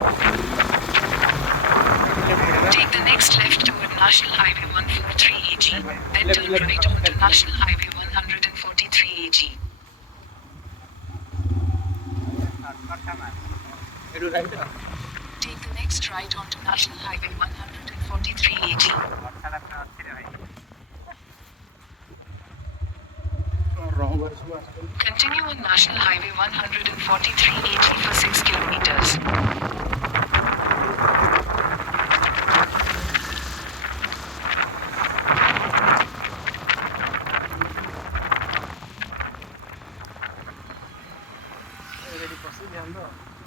Take the next left toward National Highway 143 AG, then turn right onto National Highway 143 AG. Take the next right onto National Highway 143 AG. Continue on National Highway 143 AG for 6 kilometers. ध्यान दो।